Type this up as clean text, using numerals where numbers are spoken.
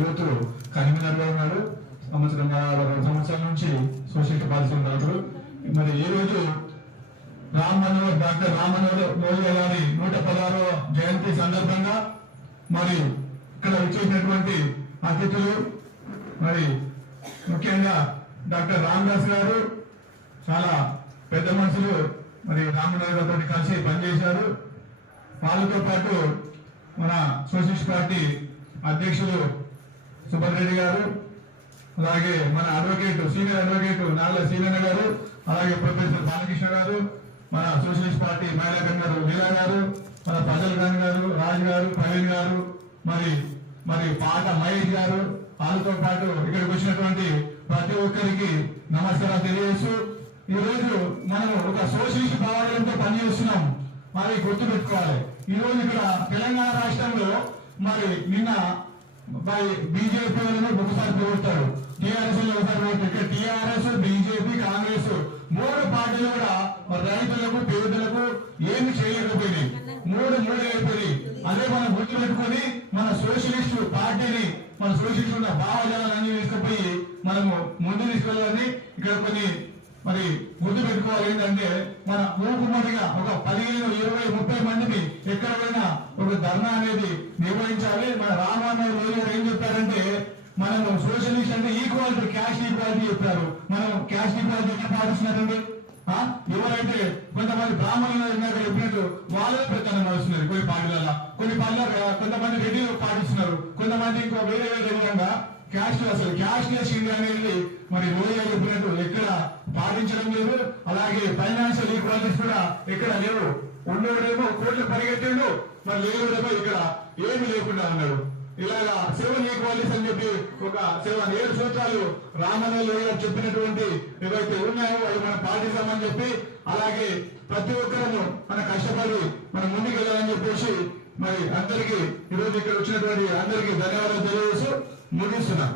యువతులు కన్వీనర్ గా ఉన్నారు. సంవత్సరం 2 సంవత్సరాల నుంచి సోషల్ పాలసీ ఉన్నారు. మరి ఈ రోజు డాక్టర్ రామ్ మనోహర్ లోహియా గారి 116వ జయంతి సందర్భంగా మరి ఇక్కడ వచ్చేసినటువంటి అతిథులు మరి ముఖ్యంగా డాక్టర్ రామదాస్ గారు చాలా పెద్ద మనుషులు, మరి రామనాథ్ గారితో కలిసి పనిచేశారు. వాళ్ళతో పాటు మన సోషలిస్ట్ పార్టీ అధ్యక్షులు సుభద్రెడ్డి గారు, అలాగే మన సీనియర్ అడ్వకేట్ నాగల సీనన్న గారు, అలాగే ప్రొఫెసర్ బాలకృష్ణ గారు, మన సోషలిస్ట్ పార్టీ మహిళా కన్వీనర్ లీలా గారు, మన ప్రజల్ ఖాన్ గారు, రాజు గారు, ప్రవీణ్ గారు, మరి పాట మహేష్ గారు, వాళ్ళతో పాటు ఇక్కడికి వచ్చినటువంటి ప్రతి ఒక్కరికి నమస్కారం తెలియజేస్తూ ఈ రోజు మనం ఒక సోషలిస్ట్ భావాలతో పనిచేస్తున్నాం. మరి గుర్తుపెట్టుకోవాలి, ఈ రోజు ఇక్కడ తెలంగాణ రాష్ట్రంలో మరి నిన్న బీజేపీ ఒకసారి పోగొట్టారు, టీఆర్ఎస్ ఒకసారి ఇక్కడ టీఆర్ఎస్, బీజేపీ, కాంగ్రెస్ 3 పార్టీలు కూడా రైతులకు పేదలకు ఏమి చేయలేకపోయినాయి. 3 అయిపోయి. అదే మనం గుర్తుపెట్టుకుని మన సోషలిస్ట్ పార్టీని, మన సోషలిస్ట్ ఉన్న భావజాలన్నీ తీసుకుపోయి మనము ముందు తీసుకెళ్ళాలని ఇక్కడ కొన్ని మరి గుర్తు పెట్టుకోవాలి. ఏంటంటే మన మూకుమ్మడిగా ఒక 15, 20, 30 మందిని ఎక్కడ పోయినా ఒక ధర్నా అనేది నిర్వహించాలి. మన రామనాథ్ ఏం చెప్పారంటే మనము సోషలిస్ట్ అంటే ఈక్వాలిటీ, క్యాస్ట్ ఈక్వాలిటీ చెప్పారు. మనం క్యాస్ట్ ఈక్వాలిటీ ఎక్కడ పాటిస్తున్నదండి? ఎవరైతే కొంతమంది బ్రాహ్మణులు ఇందాక చెప్పినట్టు వాళ్ళే ప్రచారం నడుస్తున్నారు కొన్ని పార్టీలలో కొంతమంది రెడ్డిలు పాటిస్తున్నారు, కొంతమంది ఇంకో వేరే విధంగా క్యాస్ట్ క్యాస్ట్లెస్ ఇండియా అనేది మరి లోహియా చెప్పినట్టు ఎక్కడ పాటించడం లేదు. అలాగే ఫైనాన్షియల్ ఈక్వాలిటీస్ కూడా ఎక్కడ లేవు. ఉండేవాడేమో కోట్లు పరిగెట్టిండు, మరి లేవుడేమో ఇక్కడ ఏమి లేకుండా ఉన్నాడు. ఇలాగా 7 ఈక్వాలిటీస్ అని చెప్పి ఒక 7 సూత్రాలు రామనాథ్ లోహియా చెప్పినటువంటి ఏవైతే ఉన్నాయో అవి మనం పాటిస్తామని చెప్పి, అలాగే ప్రతి ఒక్కరూ మన కష్టపడి మనం ముందుకు వెళ్ళాలని చెప్పేసి మరి అందరికీ ఈరోజు ఇక్కడ వచ్చినటువంటి అందరికీ ధన్యవాదాలు తెలియజేస్తూ ముగిస్తున్నాం.